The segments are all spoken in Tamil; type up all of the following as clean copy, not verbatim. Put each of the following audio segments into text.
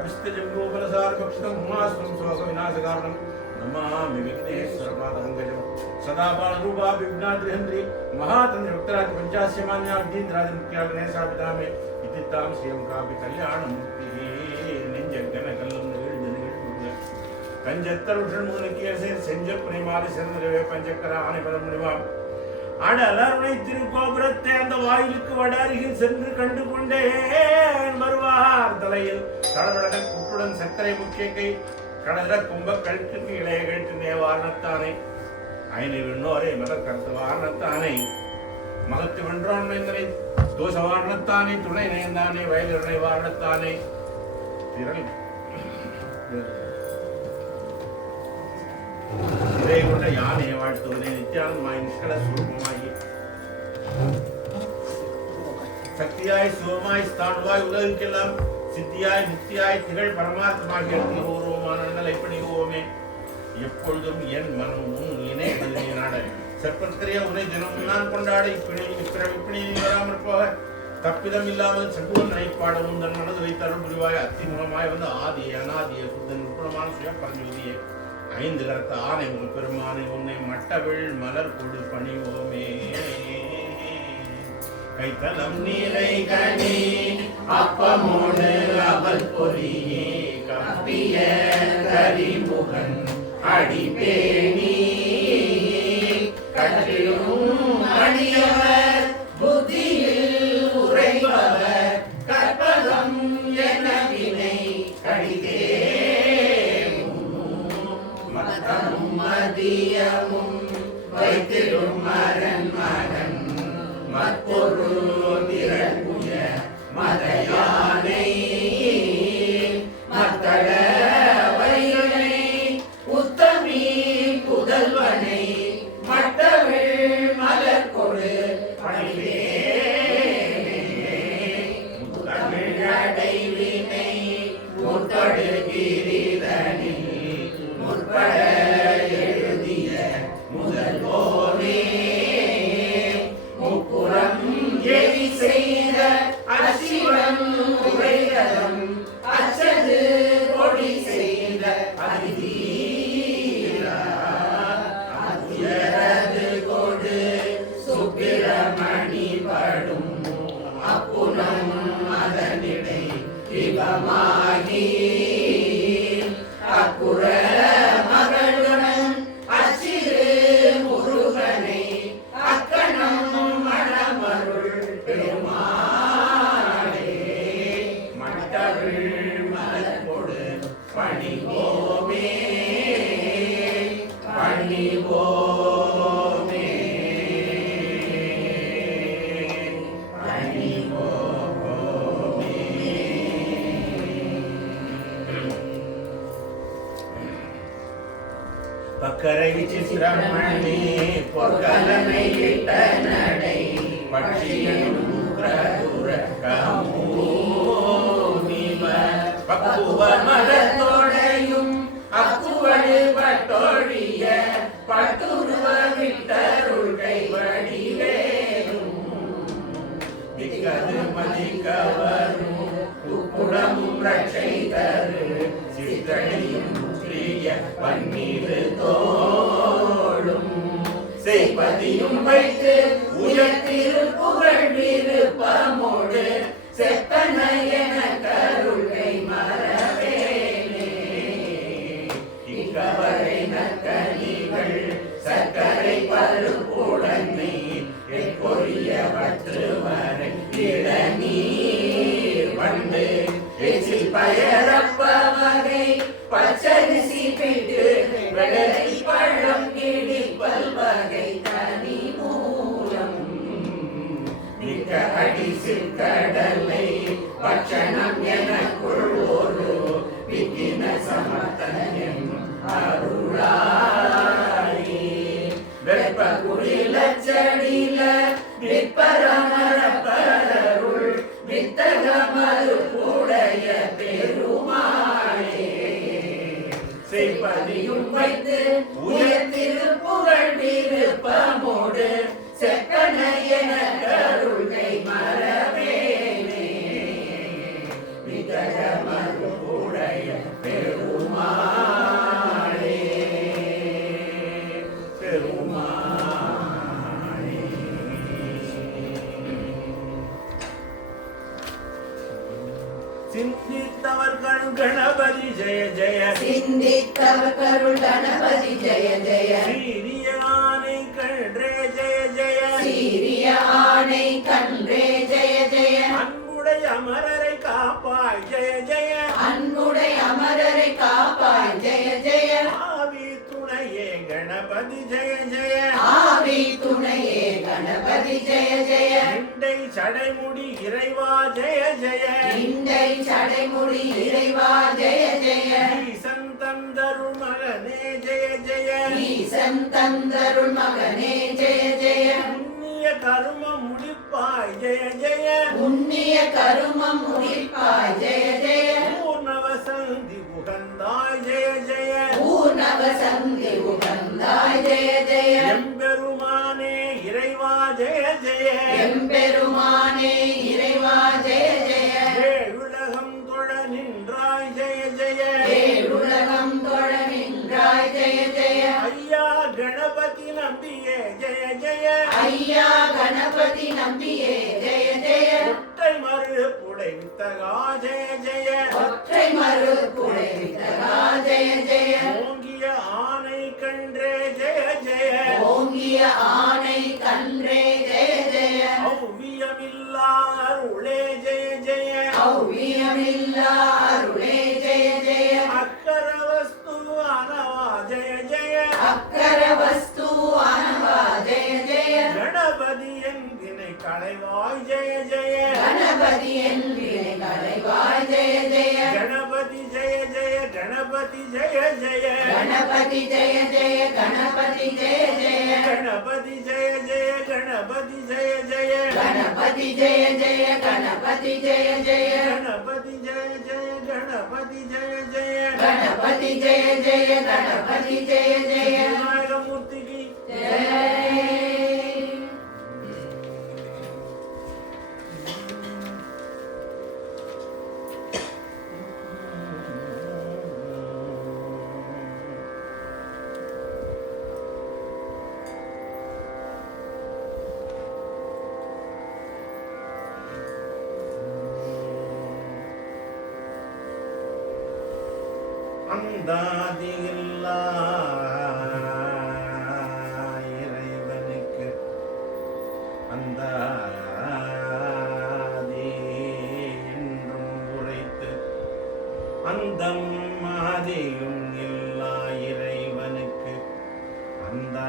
कविस्तजम्बूफलसारभक्षितं उमास्तं शोकविनाशकारणं नमामि विघ्नेश्वरपादपङ्कजं सदा बालरूपा विघ्नाद्रिहन्त्री महातन्त्रवक्त्रादि पञ्चास्यमान्या विधीन्द्रादिमुख्यागणेशापितामे इतित्तां श्रियं कापि कल्याणमुक्तिः नेञ्जगणकल्लं கஞ்சத்தருடன் முன்னுக்கியசே செஞ்ச பிரேமாதி சிறந்தரவே பஞ்சக்கர ஆணைபதம் முடிவாம் ஆட அலருணை திருக்கோபுரத்தை அந்த வாயிலுக்கு வட அருகில் சென்று கண்டு கொண்டேன் வருவார் தலையில் கடலட குட்டுடன் சர்க்கரை முக்கியக்கை கடல கும்ப கழுத்துக்கு இளைய கழுத்து நேவாரணத்தானே ஐனை விண்ணோரே மத கருத்து வாரணத்தானே மகத்து வென்றோன் எங்களை தோஷ வாரணத்தானே துணை நேர்ந்தானே வயலிருணை வாரணத்தானே திரள் இதை கொண்ட யானையை வாழ்த்துவதை நித்தியானந்தமாய் நிஷ்கல சுரூபமாகி சக்தியாய் சிவமாய் ஸ்தானுவாய் உலகுக்கெல்லாம் சித்தியாய் முக்தியாய் திகழ் பரமாத்மாகிய பூர்வமான நிலைப்பணிவோமே எப்பொழுதும் என் மனமும் இணை நாட செப்பத்திரைய உன்னை தினமும் நான் கொண்டாட இப்பிணி வராமல் போக தப்பிதம் இல்லாமல் சகுவன் நினைப்பாடவும் தன் மனது வைத்தருள் புரிவாய் அத்தி மூலமாய் வந்து ஆதிய அநாதிய சுத்தன் நுட்பமான சுய பரஞ்சுதியே ஐந்து கரத்த ஆணை உன் பெருமானை உன்னை மட்டவிழ் மலர் கொடு பணிவோமே கைத்தலம் நீரை கனி அப்பமோடு அவள் பொறியே கப்பிய கரிமுகன் அடிப்பேணி கற்றிலும் அடியவர் புத்தியில் உரைபவர் கற்பகம் என வினை கடிதே மதியமும் வைத்திடும் மரன் மகன் மற்பொருள் திரள்புய மதையானை மக்கள வையனை உத்தமி புதல்வனை மட்டவிழ் மலர் கொடு தமிழடைவினை முற்படுகிறீரனில் முற்பட அக்குற மகளுடன் அச்சிறு முருகனை அக்கணம் மணமருள் பெருமாளே மட்டவிழ் மலர் கொடு பணிவோமே பணிவோமே பக்கரை விசித்திரமணி பொற்கலனை இட்ட நடை பட்சியன் முக்ரதுர கமூனிம பக்குவ மதத்தோடையும் அக்குவடு பட்டோழிய பட்டுருவ விட்டருள் கைவடிவேலும் திக்கது மதிக்கவரும் குடமும் ரட்சை தரு சித்தடியும் பன்னீர் தோடும் செய்பதியும் வைத்து உயர்த்திரு புகழ் விருப்பமோடு செப்பன என கருளை மறவேனே இக்கவரை நற்கனிகள் சர்க்கரை பருப்புடனே கொரியவற்று வரை இளநீர் வண்டு எச்சில் பயரப்ப வகை பச்சரிசி பிட்டு வெள்ளை பழம் கிடிப்பல் வகை தனி மூலம் மிக்க அடிசில் கடலை பட்சணம் என கொள்வோரு விக்கின சமத்தன் அருளாரி வெப்ப குடிலச்சடில விற்பரமரப்பருள் வித்தக மறுப்புடைய பெருமாளே செய்பதியும் வைத்து உயர்த்திரு புகழ் விருப்பமோடு செக்கன என கருளை மறவேனே வித்தக மறுப்புடைய பெருமாளே பெருமாளே. சிந்தித்தவர் கணபதி ஜெய ஜெய சிந்தித்தவர் கருள் கணபதி ஜெய ஜெய சீரிய ஆனை கன்றே ஜெய ஜெய சீரிய ஆணை கன்றே ஜெய ஜெய அன்புடைய அமரரை காப்பாய் ஜெய ஜெய அன்புடை அமரரை காப்பாய் ஜெய ஜெய ஆவி துணையே கணபதி ஜெய ஜெய ஆவி துணையே கணபதி ஜெய ஜெய இண்டை சடைமுடி இறைவா ஜெய ஜெய இண்டை சடைமுடி இறைவா ஜெய ஜெய ஈசன் தந்தருள் மகனே ஜெய ஜெய ஈசன் தந்தருள் மகனே ஜெய ஜெய புண்ணிய கரும முடிப்பாய் ஜெய ஜெய புண்ணிய கருமம் முடிப்பாய் ஜெய ஜெய பூர்ணவ சந்தி உகந்தாய் ஜெய ஜெய பூர்ணவ சந்தி உகந்தாய் ஜெய ஜெய எம்பெருமானே இறைவா ஜெய ஜெய எம்பெருமானே இறைவா ஜெய ஜெய ஏழுலகம் தொழ நின்றாய் ஜெய ஜெய ஏழுலகம் தொழ நின்றாய் ஜெய ஜெய ஐயா கணபதி நம்பியே ஜெய ஜெய ஐயா கணபதி நம்பியே ஜெய ஜெய ஒற்றை மறு புடை வித்தகா ஜெய ஜெய ஒற்றை மறு புடை வித்தகா ஜெய ஜெய ஓங்கிய ஆனை கன்றே ஜெய ஜெய ஓங்கிய ஆணை கன்றே ஜெய ஜெய ஔவியமில்லா அருளே ஜெய ஜெய ஔவியமில்லா அருளே ஜெய ஜெய அக்கர வஸ்து அனவா ஜெய ஜெய அக்கர வஸ்து அனவா ஜெய ஜெய கணபதி என்கினை களைவாய் ஜெய ஜெய கணபதி என்பினை களைவாய் ஜெய ஜெய கணபதி ஜெய ஜெய கணபதி ஜெய ஜெய கணபதி ஜெய ஜெய கணபதி ஜெய ஜெய கணபதி ஜெய ஜெய கணபதி ஜெய ஜெய கணபதி ஜெய ஜெய கணபதி ஜெய ஜெய கணபதி ஜெய ஜெய கணபதி ஜெய ஜெய கணபதி ஜெய ஜெய கணபதி ஜெய ஜெய விநாயகமூர்த்திக்கு ஜெய அந்தாதியில்லா இறைவனுக்கு அந்தாதி என்றும் உரைத்து அந்தம் மாதியும் இல்லா இறைவனுக்கு அந்தாதி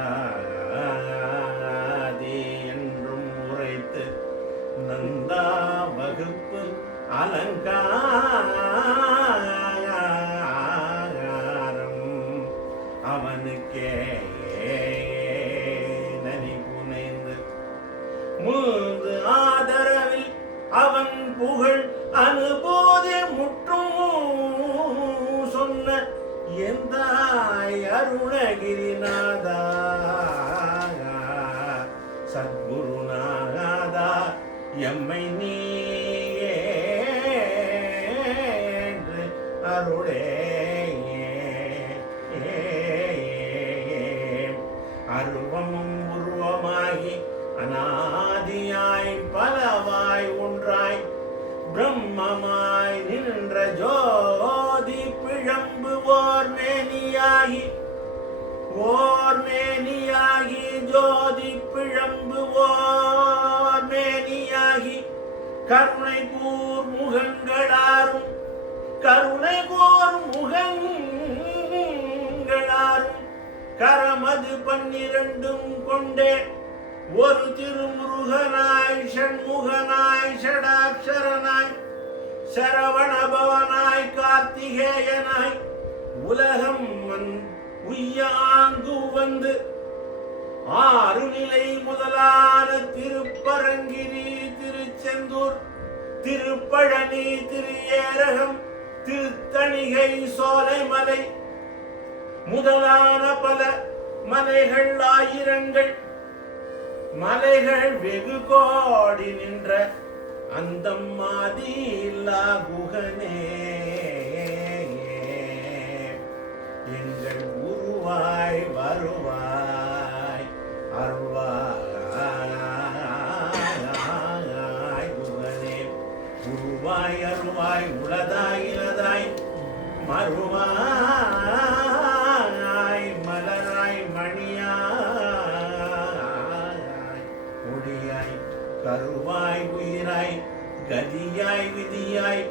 என்றும் உரைத்து நந்தா வகுப்பு அலங்காரம் அவனுக்கே நனி புனைந்து மூது ஆதரவில் அவன் புகழ் அனுபூதி முற்றும் சொன்ன எந்தாய் அருணகிரிநாதா சத்குருநாதா எம்மை நீயே என்று அருளே அருவமும் உருவமாகி அநாதியாய் பலவாய் ஒன்றாய் பிரம்மமாய் நின்ற ஜோதி பிழம்பு ஓர் மேனியாகி ஜோதி பிழம்பு ஓர் மேனியாகி கருணை கூர் முகங்களாரும் கரமது 12 கொண்டே ஒரு திருமுருகனாய் ஷண்முகனாய் ஷடாட்சரனாய் சரவணபவனாய் கார்த்திகேயனாய் உலகம் உய்யாங்கு வந்து 6 நிலை முதலான திருப்பரங்கிரி, திருச்செந்தூர், திருப்பழனி, திருஏரகம், திருத்தணிகை, சோலைமலை முதலான பல மலைகள் ஆயிரங்கள், மலைகள் வெகு கோடி நின்ற அந்தம் மாதில்லா குகனே உளதாய் இலதாய் மறுவாய் மலராய் மணியாய் கொடியாய் கருவாய் உயிராய் கதியாய் விதியாய்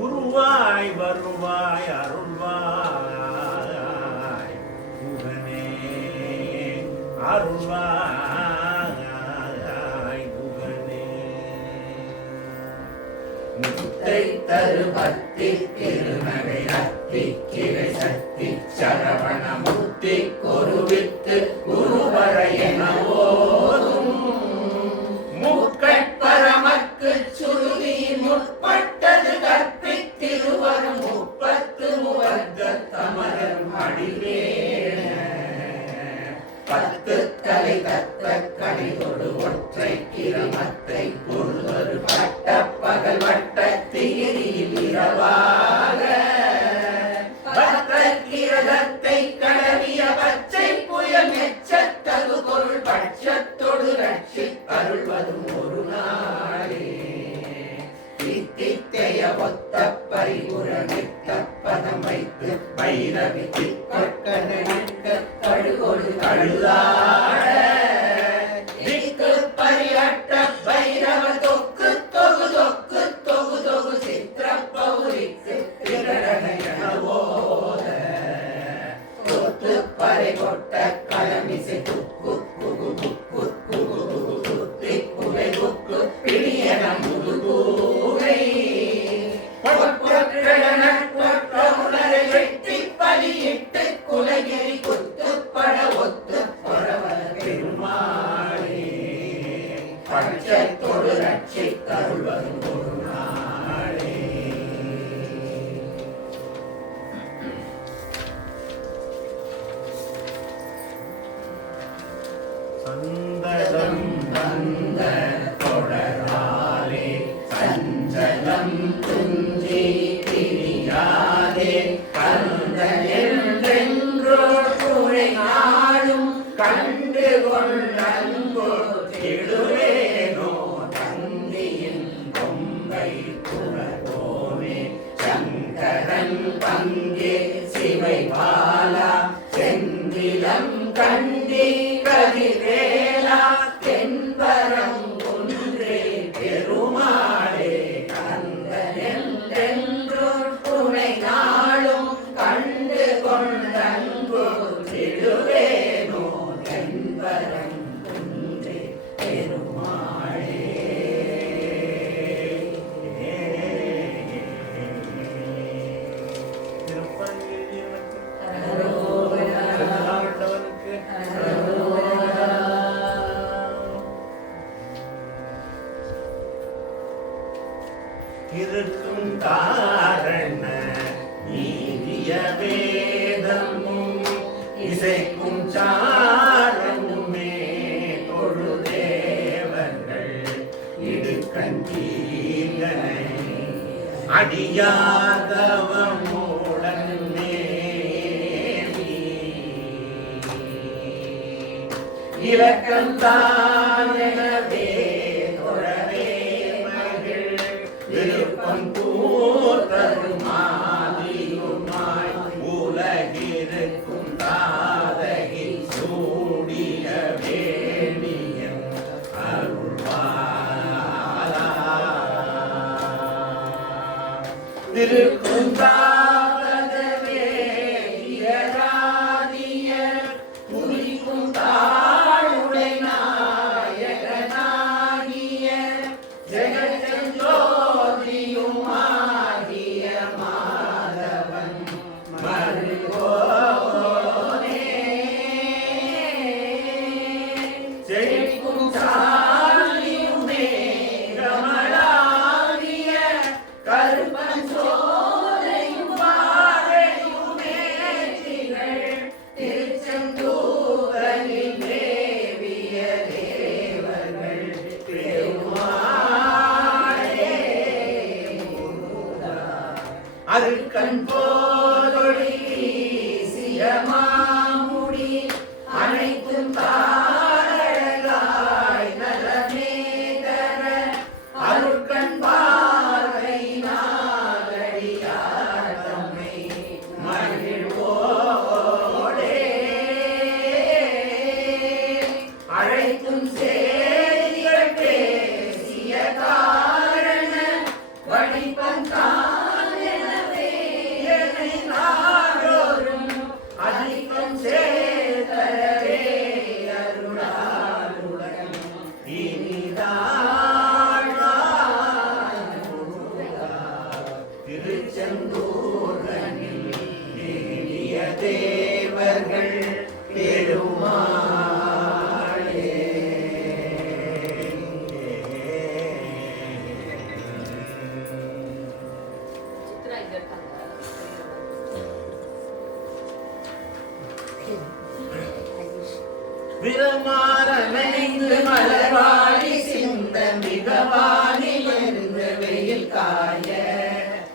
உருவாய் வருவாய் அருள்வாய் புகனே அருள்வாய் புகனே முத்தை தரு பக்தி திருநடை அத்தி கிளை சக்தி சரவண முத்தி குருவித்து குருவர என ஓதும் முக்கட்பரமக்கு சுருதி முற்பட்டது கற்பித்திருவரும் முப்பத்து முவர்க்க தமரர் மடிவேன பத்து தலை தத்த கடிதொடு ஒற்றை கிரமத்தை பொருளொரு பட்ட பகல் வட்ட திகிரியில் இரவாக பத்த கிரதத்தை கடவிய பச்சை புயல் எச்சத்தகு பொருள் பட்சத்தொடு ரட்சி அருள்வதும் ஒரு நாளே தித்தித்தைய ஒத்த பரிபுர நித்த பதம் வைத்து பைரவி திக்கொட்க கழுகொடு கழுதாட திக்கு பரியட்ட பைரவ தொக்கு தொகு தொக்கு தொகு தொகு சித்திர பௌரிக்கு திரடனையனவோத தொத்து பறை கொட்ட கலமிசை துக்கு குகு குக்கு குகு குகு குத்தி குகை குக்கு பிடியன முதுகூரை உணரை வெட்டி பலியிட்டு குலகிரி குத்துப்பட ஒத்து பரவ பெருமாளே பட்சத்தொடு ரட்சி தருள்வதும் ஒரு நாளே சந்ததம் வந்த தொடராலே சஞ்சலம் துஞ்சி பிரியாதே கந்தென்றென்றோ துணை நாளும் கண்டு கொண்டோ திடுவேனோ தந்தியின் கொம்பை புறவோனே சங்கரன் பங்கே சிவை பாலா செந்திலம் கண்டி கதிரேலா தென்பரம் குன்றே பெருமாளே கந்தனென்றென்றோ துணை நாளும் கண்டு கொண்டன்பு திடுவேனோ தென்பரம் குன்றே பெருமாளே திருப்பங்கிரியவனுக்கு அரோகரா திருநாவண்டவனுக்கு அரோகரா இருக்கும் காரண நீதிய வேதமும் இசைக்கும் சாரமுமே தொழுதேவர்கள் இடுக்கஞ்சீகனை அடியாதவமுடன் மேவி இலக்கந்தான் எனவே தொழவே மகிழ் விருப்பம் கூத்தருமாதியுமாய் உலகிருக்கும் தாதகி சூடிய வேணியம் அருள்வாரா திருக்கும் தாதவே இயராதிய குறிக்கும் தாழுடை நாயகனாகிய ஜெகஜோதியுமாகிய மாதவன் மருகோனே செழிக்கும் சாலியுமே கமலாகிய கருப்பன் சோலையும் பாறையுமே திகழ் திருச்செந்தூரனில் தேவிய தேவர்கள் பெருமாளே அருக்கண் போதொழி சியமாமுடி அனைத்தும் தாரழகாய் நலமே தர அருட்கண் பார்வை நாகடி ஊர்தனில் தேடிய தேவர்கள் பெருமாளே. விரமாறனைந்து மலர்வாழி சிந்த மிகவானிலிருந்து வெயில் காய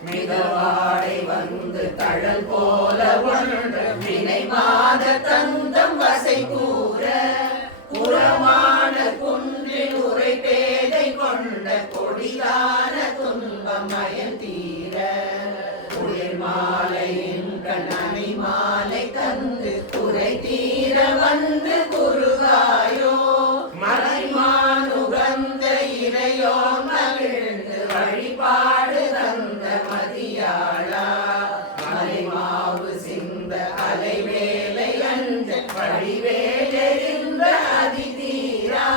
மிகவாடை வந்து தழல் போல ஒன்று வினை மாத தந்தம் வசை கூற உரமான குன்றில் உரை பேதை கொண்ட கொடிதான துன்பம் மயம் தீர உயிர் மாலையின் கண்ணி மாலை தந்து குறை தீர வந்து குருகாயோ மறைமானுகந்த இறையோ மகிழ்ந்து வழிபாடு தந்த மதியாளா மலைமாவு சிந்த அலைவேலை அஞ்ச வழிவேலெறிந்த அதிதீரா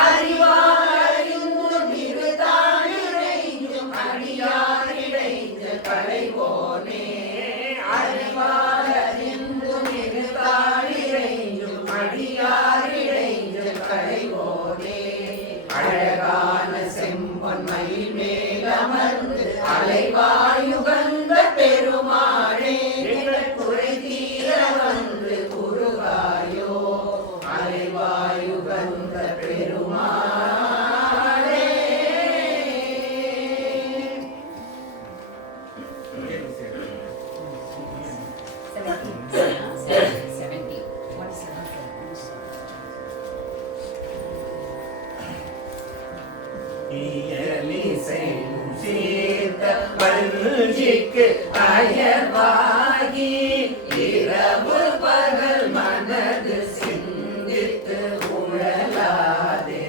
அறிவால் அறிந்தும் இருதாழிரைஞ்சும் அடியாரிடைஞ்ச கலைவோனே அறிவால் அறிந்தும் இருதாழிரைஞ்சும் அடியாரிடைஞ்ச கலைவோனே அழகான செம்பொன்மையில் மேலமர்ந்து அலைவாயுகந்த பெருமாளே குறை தீர வந்து குருகாயோ அலைவாயுகந்த பெருமாளே. வஞ்சிக்கு அயர்வாகி இரவு பகல் மனது சிந்தித்து உழலாதே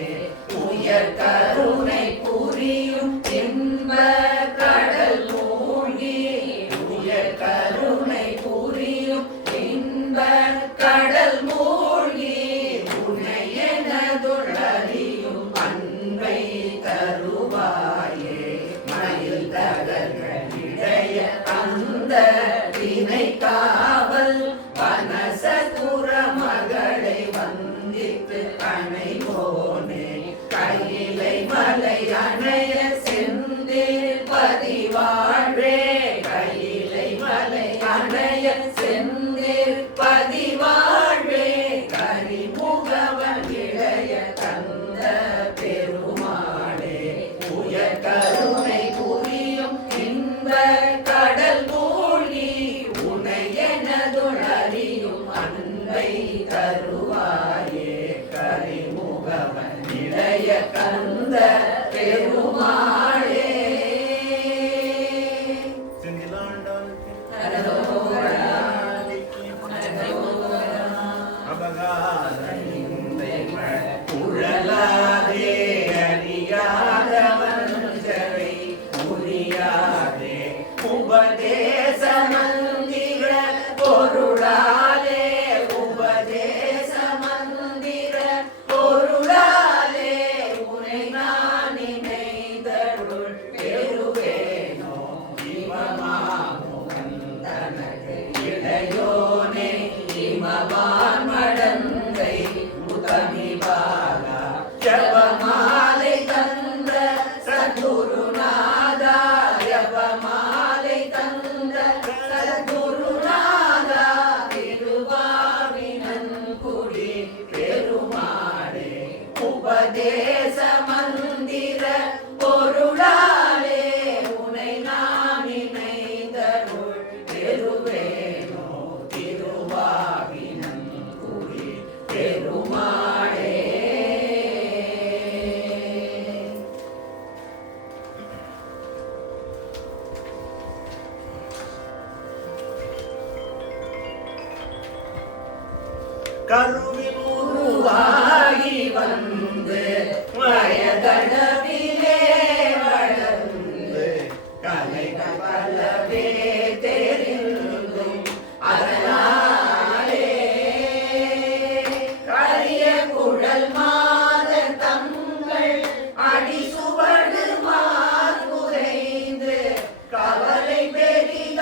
உயர் கருணை புரியும் இன்ப கடல் மூழ்கி உயர் கருணை புரியும் இன்ப கடல் மூழ்கி உனையனதுள்ளறியும் அன்பை தருவாயே மயில் தகர்களிடைய அந்த வினை காவல் வனசதுர மகளை வந்தித்து அணைவோனே கையிலை மலை அணைய செந்தில் பதிவாழ்வே கையிலை மலை அணைய செந்தில் பதிவாழ்வே கரிமுகவன் இளைய கந்த பெருமாளே உயர் கருணை புரியும் இன்ப கடல் மூழ்கி உனையனதுளறியும் அன்பை தருவாயே கரிமுகவன் இளைய கந்த பெருமாளே. செந்திலாண்டாளுக்கு உழலாதே அறியாதவன் ஜரை புரியாதே உபதேச மந்திர பொருளாலே உபதேச மந்திர பொருளாலே உனை நான் நினைதருள் பெறுவேனோ இமமாமுகன் தனக்கு இளையோனே இமவான் மடந்தை உதமி பாலா ஜபமாலை தந்த சத்குருநாதா ஜபமாலை தந்த சத்குருநாதா திருவாவினன் குடி பெருமாளே உபதேச மந்திர பொருளாலே உனை நான் நினைதருள் பெறுவேனோ திருவாவினன் குடி பெருமாளே. கருவில் உருவாகி வந்து வயதளவிலே வளர்ந்து கலைகள் பலவே தெரிந்தும் அதனாலே கரிய குழல் மாத தங்கள் அடி சுவடு மார்புரைந்து கவலை பெரிய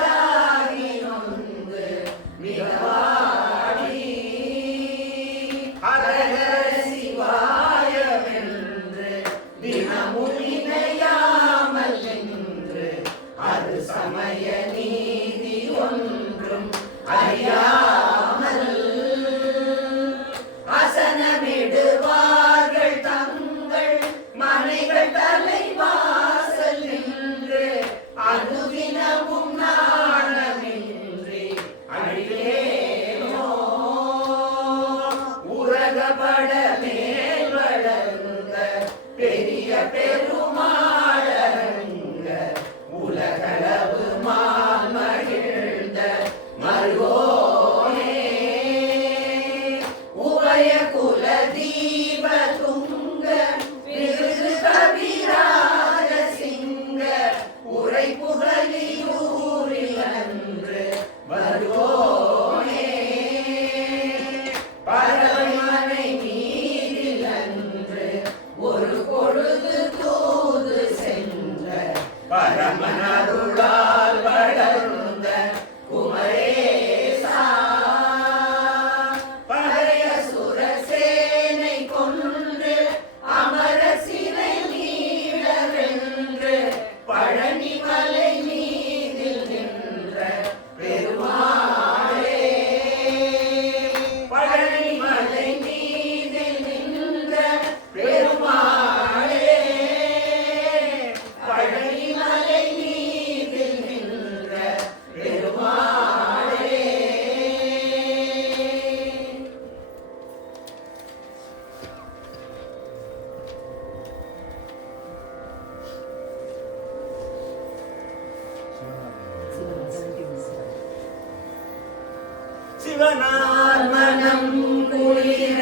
சிவனார் மனம் குளிர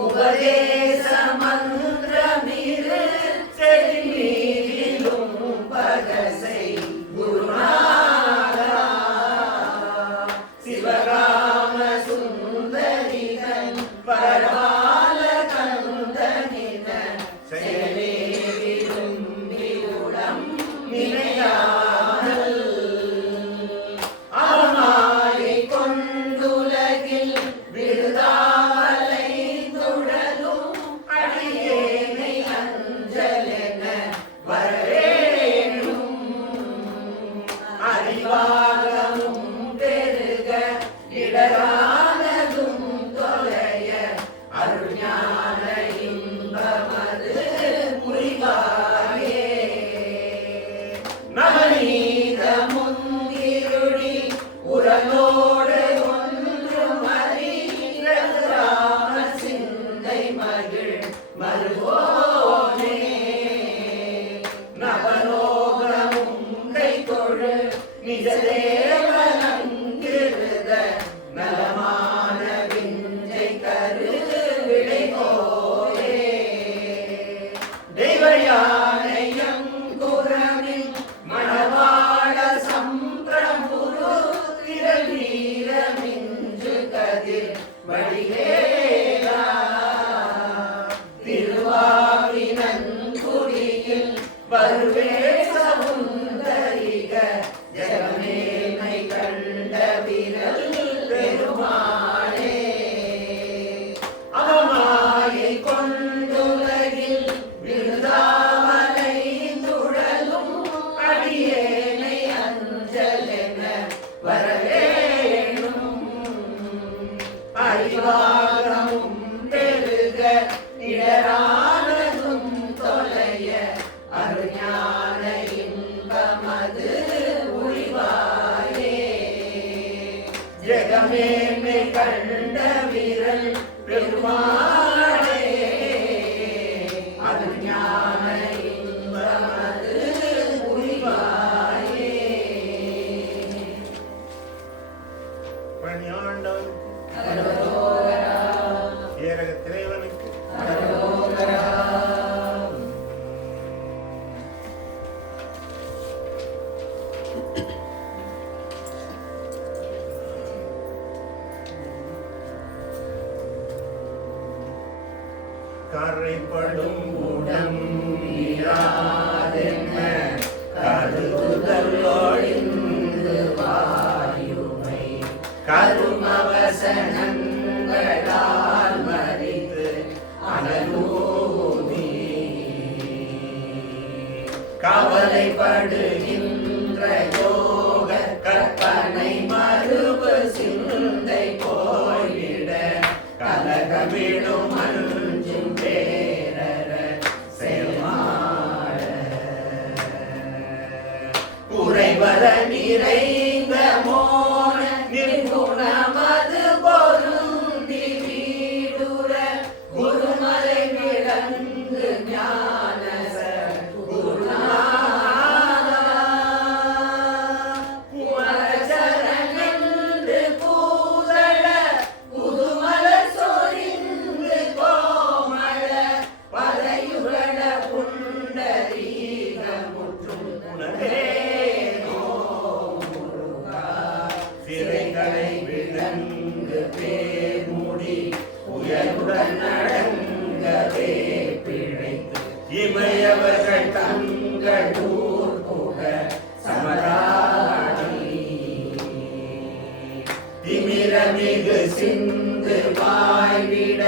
உபதேச மந்திரமிரு செழிமீதிலும் பகசை குருநாதா சிவகாம சுந்தரிகன் பரவால கந்தனின செயலே விரும்பியுடம் நினையாமல் அவமாயை கொண்டுலகில் விடுதாவலை துழலும் அடியேனை அஞ்சலென வரவேணும் அறிவாகமும் பெருக இடரானதும் தொலைய அருஞான இன்பமது புரிவாயே நவநீத முந்திருடி உரலோடு ஒன்று மறிராம சிந்தை மகிழ் மருகோனே நவலோகமும் கை தொழு நிஜ தேவனங்கிருத நலமான விஞ்சை கரு விளைவோரே தெய்வயானையம் குரமின் மணவாள சம்பிரபுரு திரள் வீரமிஞ்சு கதிர் வடிவேலா திருவாவினன்குடியில் வருவேச சுந்தரிக ஜெகமேன்மை கண்ட விரல் பெருமாளே அவமாயை கொண்டுலகில் விருதாவலை துழலும் அடியேனை அஞ்சலென வரவேணும் அறிவாகமும் பெருக இடரானதும் தொலைய அருஞான இன்பமது உரிவாயே ஜெகமேன்மை கண்ட விரல் பெருமாளே அருஞான இன்பமது உரிவாயே பணியாண்டவனுக்கு அரோகரா ஏரக திரைவனுக்கு அரோகரா கரைப்படும் உடம் நீராதென்ன கருதுதல் ஒழிந்து வாயுமை கருமவசனங்களால் மறித்து அனலூதி கவலைப்படுகின்ற யோக கற்பனை மறுபு சிந்தை போய்விட கலகமிடும் அஞ்சும் பேரற செல்மாட குறைவர நிறைந்த மோன நிர்குணமது பொருந்தி வீடுற குருமலை விளங்கு ஞானச குருநாதா குமரசரணென்று கூதட புதுமலர் சொரிந்து கோமள பதையுகட புண்டரீக முற்றும் புனரேனோ முருகா சிறைகளை விளங்கு பேர்முடி உயருடன் நடங்கவே பிழைத்து இமையவர்கள் தங்கள் ஊர் புக சமராடி திமிரமிகு சிந்து வாய்விட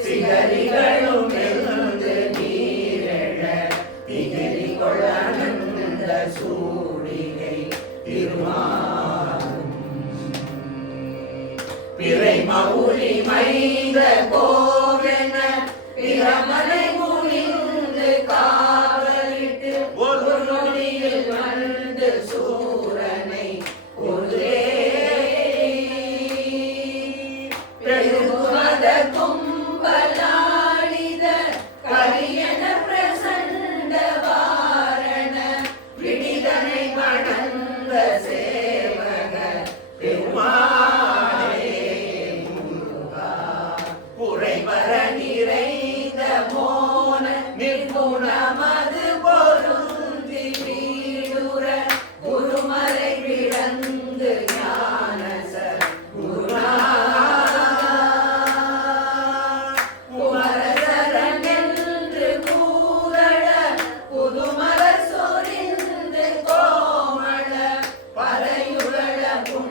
சிகரிகளும் எழுந்து நீரெழ திகிரி கொள்ளந்த சூடிகை திருமாலும் பிறை மவுலி மைந்த கோவென பிரமனை முனிந்து காவலிட்டு ஒரு நொடியில் கண்டு சூரனை ஒரே பெருகுமத கும்பலாடித கரியன பிரசண்ட வாரண விடிதனை மணந்த சேவக பெருமாளே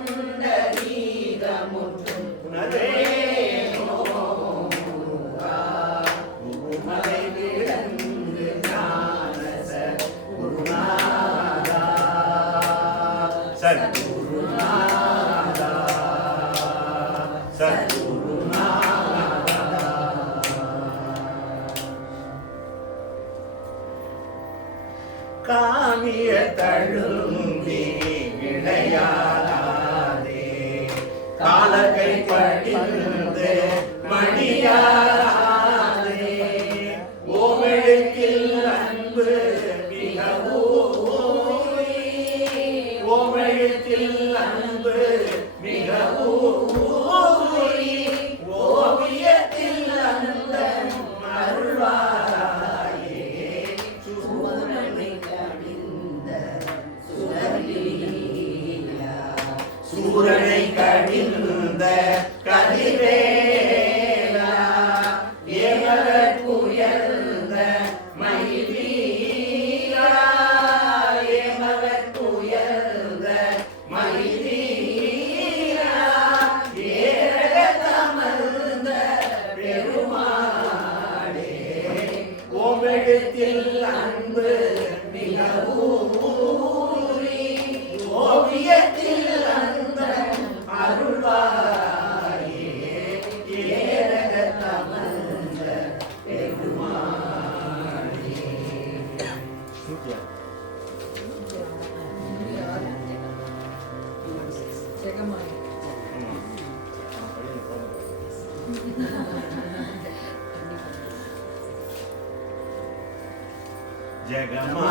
புண்டரீகமுற்றும் புனரேனோ குருமலை விளங்கு ஞானச குருநாதா சத்குருநாதா சத்குருநாதா. காமிய தழும்பி இணையாதே காலகை படிந்து மணியாதே ஓமெழுக்கில் அன்பு மிகவும் ஓமெழுக்கில் அன்பு மிகவும் ஓவியத்தில் அந்த அருள்வாயே சூரனை கடிந்த சுடர்லீலா சூரனை கடிந்த கதிரேலா ஏமலர் உயர்ந்த மயிலீலா ஏமலர் உயர்ந்த மயிலீலா ஏரகமர்ந்த பெருமாளே ஓமெழுத்தில் அன்பு மிகவும் ஓவியத்தில் அந்த அருள்வாயே ஏரகமர்ந்த பெருமாளே. ஜெகமா